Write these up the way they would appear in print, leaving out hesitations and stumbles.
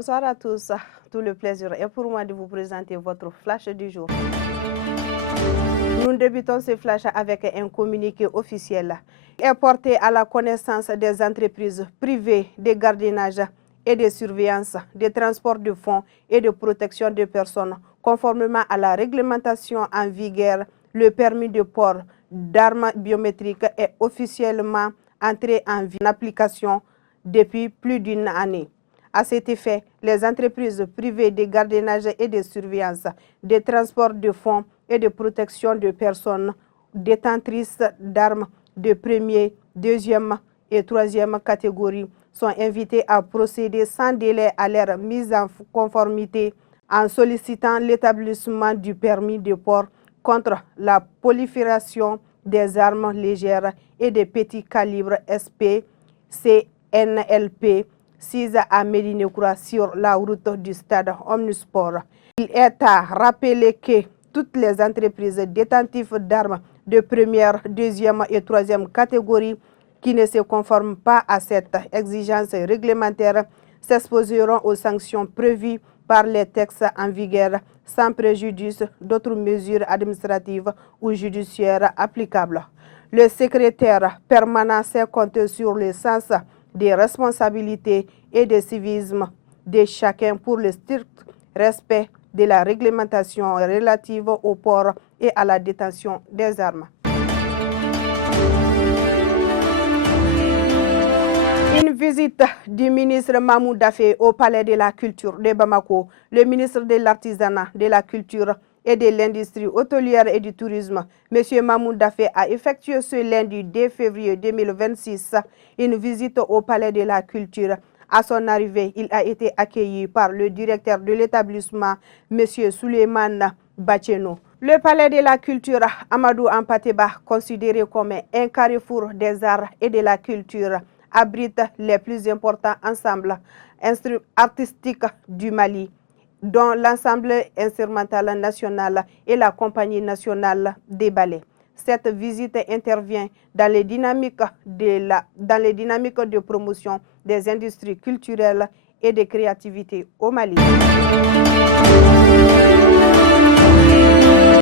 Bonsoir à tous. Tout le plaisir est pour moi de vous présenter votre flash du jour. Nous débutons ce flash avec un communiqué officiel. Il est porté à la connaissance des entreprises privées de gardiennage et de surveillance, de transport de fonds et de protection des personnes. Conformément à la réglementation en vigueur, le permis de port d'armes biométriques est officiellement entré en application depuis plus d'une année. À cet effet, les entreprises privées de gardiennage et de surveillance, de transport de fonds et de protection de personnes détentrices d'armes de première, deuxième et troisième catégorie sont invitées à procéder sans délai à leur mise en conformité en sollicitant l'établissement du permis de port contre la prolifération des armes légères et des petits calibres SP, CNLP, 6 à Médinekura sur la route du stade Omnisport. Il est à rappeler que toutes les entreprises détentives d'armes de première, deuxième et troisième catégorie qui ne se conforment pas à cette exigence réglementaire s'exposeront aux sanctions prévues par les textes en vigueur sans préjudice d'autres mesures administratives ou judiciaires applicables. Le secrétaire permanent s'est compté sur le sens des responsabilités et des civisme de chacun pour le strict respect de la réglementation relative au port et à la détention des armes. Une visite du ministre Mamou Daffé au Palais de la Culture de Bamako. Le ministre de l'Artisanat, de la Culture et de l'Industrie hôtelière et du Tourisme, M. Mamou Daffé, a effectué ce lundi 2 février 2026 une visite au Palais de la Culture. À son arrivée, il a été accueilli par le directeur de l'établissement, M. Souleymane Bacheno. Le Palais de la Culture Amadou Ampateba, considéré comme un carrefour des arts et de la culture, abrite les plus importants ensembles artistiques du Mali, dont l'ensemble instrumental national et la compagnie nationale des ballets. Cette visite intervient dans les dynamiques de promotion des industries culturelles et de créativité au Mali.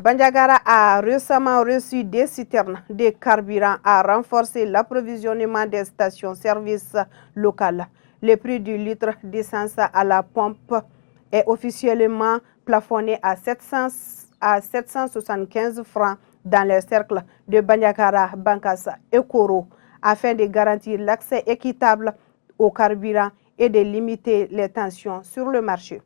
Bandiagara a récemment reçu des citernes de carburant à renforcer l'approvisionnement des stations-service locales. Le prix du litre d'essence à la pompe est officiellement plafonné à 775 francs dans les cercles de Bandiagara, Bankassa et Koro afin de garantir l'accès équitable au carburant et de limiter les tensions sur le marché.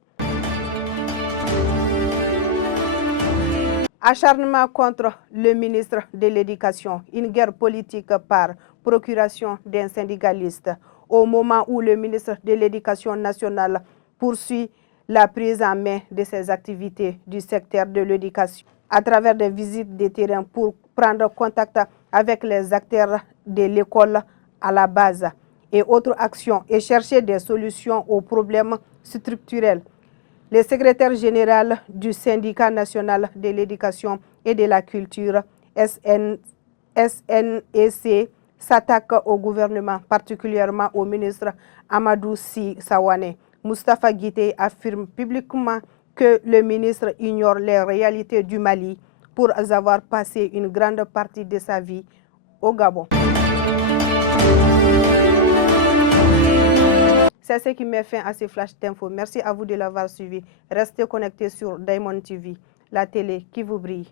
Acharnement contre le ministre de l'Éducation, une guerre politique par procuration d'un syndicaliste. Au moment où le ministre de l'Éducation nationale poursuit la prise en main de ses activités du secteur de l'éducation à travers des visites de terrain pour prendre contact avec les acteurs de l'école à la base et autres actions et chercher des solutions aux problèmes structurels. Le secrétaire général du syndicat national de l'éducation et de la culture, SNEC, s'attaque au gouvernement, particulièrement au ministre Amadou Sy Sawane. Moustapha Guité affirme publiquement que le ministre ignore les réalités du Mali pour avoir passé une grande partie de sa vie au Gabon. C'est ce qui met fin à ce flash d'info. Merci à vous de l'avoir suivi. Restez connectés sur Diamond TV, la télé qui vous brille.